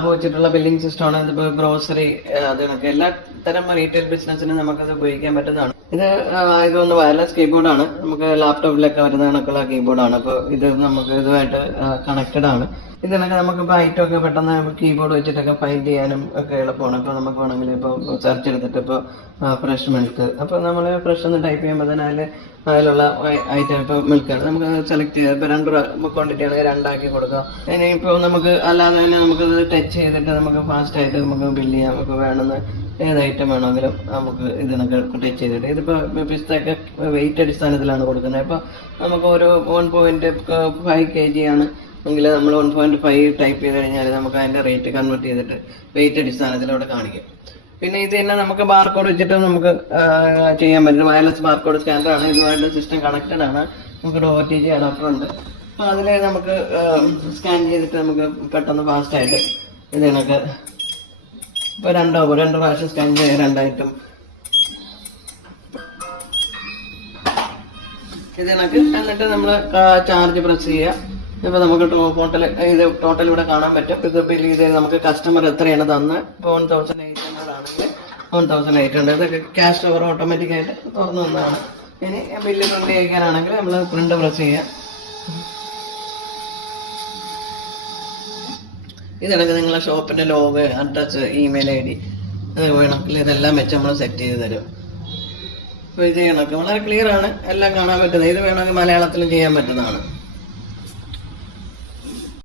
Tab വെച്ചിട്ടുള്ള billing സിസ്റ്റമാണ്. ഇതിപ്പോ ഗ്രോസറി അതിനൊക്കെ എല്ലാ തരം റീറ്റെയിൽ ബിസിനസ്സിനും നമുക്കത് ഉപയോഗിക്കാൻ പറ്റുന്നതാണ്. ഇത് ഇതൊന്ന് വയർലെസ് കീബോർഡാണ്. നമുക്ക് ലാപ്ടോപ്പിലൊക്കെ വരുന്ന കണക്കുള്ള കീബോർഡാണ്. അപ്പോൾ ഇത് നമുക്ക് ഇതുമായിട്ട് കണക്റ്റഡ് ആണ്. ഇതിനൊക്കെ നമുക്കിപ്പോൾ ഐറ്റം ഒക്കെ പെട്ടെന്ന് കീബോർഡ് വെച്ചിട്ടൊക്കെ ഫൈൻഡ് ചെയ്യാനും ഒക്കെ എളുപ്പമാണ്. ഇപ്പോൾ നമുക്ക് വേണമെങ്കിൽ ഇപ്പോൾ സെർച്ച് എടുത്തിട്ട് ഇപ്പോൾ ഫ്രഷ് മിൽക്ക്, അപ്പോൾ നമ്മൾ ഫ്രഷ് ഒന്ന് ടൈപ്പ് ചെയ്യുമ്പോൾ തന്നെ അതിലുള്ള ഐറ്റം ഇപ്പോൾ മിൽക്കാണ് നമുക്ക് സെലക്ട് ചെയ്യാം. ഇപ്പോൾ 2 ക്വാണ്ടിറ്റി ആണെങ്കിൽ 2 ആക്കി കൊടുക്കാം. ഇനിയിപ്പോൾ നമുക്ക് അല്ലാതെ തന്നെ നമുക്കത് ടച്ച് ചെയ്തിട്ട് നമുക്ക് ഫാസ്റ്റായിട്ട് നമുക്ക് ബില്ല് ചെയ്യാം. ഇപ്പോൾ വേണമെന്ന് ഏത് ഐറ്റം വേണമെങ്കിലും നമുക്ക് ഇതിനൊക്കെ ടച്ച് ചെയ്തിട്ട്, ഇതിപ്പോൾ പിസ്തയൊക്കെ വെയിറ്റ് അടിസ്ഥാനത്തിലാണ് കൊടുക്കുന്നത്. ഇപ്പോൾ നമുക്ക് ഒരു 1.5 kg ആണ് എങ്കിൽ നമ്മൾ 1.5 ടൈപ്പ് ചെയ്ത് കഴിഞ്ഞാൽ നമുക്ക് അതിൻ്റെ റേറ്റ് കൺവേർട്ട് ചെയ്തിട്ട് വെയിറ്റ് അടിസ്ഥാനത്തിൽ അവിടെ കാണിക്കും. പിന്നെ ഇത് തന്നെ നമുക്ക് ബാർകോഡ് വെച്ചിട്ട് നമുക്ക് ചെയ്യാൻ പറ്റും. വയർലെസ് ബാർകോഡ് സ്കാനറാണ്. ഇതുമായിട്ട് സിസ്റ്റം കണക്റ്റഡ് ആണ്. നമുക്കൊരു OTG അഡാപ്റ്റർ ഉണ്ട്. അപ്പോൾ അതിൽ നമുക്ക് സ്കാൻ ചെയ്തിട്ട് നമുക്ക് പെട്ടെന്ന് ഫാസ്റ്റായിട്ട് ഇത് കണക്ക് ഇപ്പോൾ 2 പ്രാവശ്യം സ്കാൻ ചെയ്യാൻ 2 ഐറ്റം ഇത് കണക്ക്. എന്നിട്ട് നമ്മൾ ചാർജ് പ്രസ് ചെയ്യുക. ഇപ്പോൾ നമുക്ക് ടോട്ടൽ ഇവിടെ കാണാൻ പറ്റും. ഇത് ബില്ല് ചെയ്ത് നമുക്ക് കസ്റ്റമർ എത്രയാണ് തന്നത്. ഇപ്പോൾ 1800 ആണെങ്കിൽ 1800. ഇതൊക്കെ ക്യാഷ് ഓവർ ഓട്ടോമാറ്റിക്കായിട്ട് തുറന്നു വന്നതാണ്. ഇനി ബില്ല് പ്രിന്റ് ചെയ്യിക്കാനാണെങ്കിൽ നമ്മൾ പ്രിന്റ് പ്രസ് ചെയ്യുക. ഇതിനൊക്കെ നിങ്ങളെ ഷോപ്പിന്റെ ലോഗോ, അഡ്രസ്, ഇമെയിൽ ID അത് വേണമെങ്കിൽ ഇതെല്ലാം വെച്ച് നമ്മൾ സെറ്റ് ചെയ്ത് തരും. അപ്പോൾ ഇത് കണക്ക് വളരെ ക്ലിയർ ആണ്, എല്ലാം കാണാൻ പറ്റുന്നത്. ഇത് വേണമെങ്കിൽ മലയാളത്തിലും ചെയ്യാൻ പറ്റുന്നതാണ്.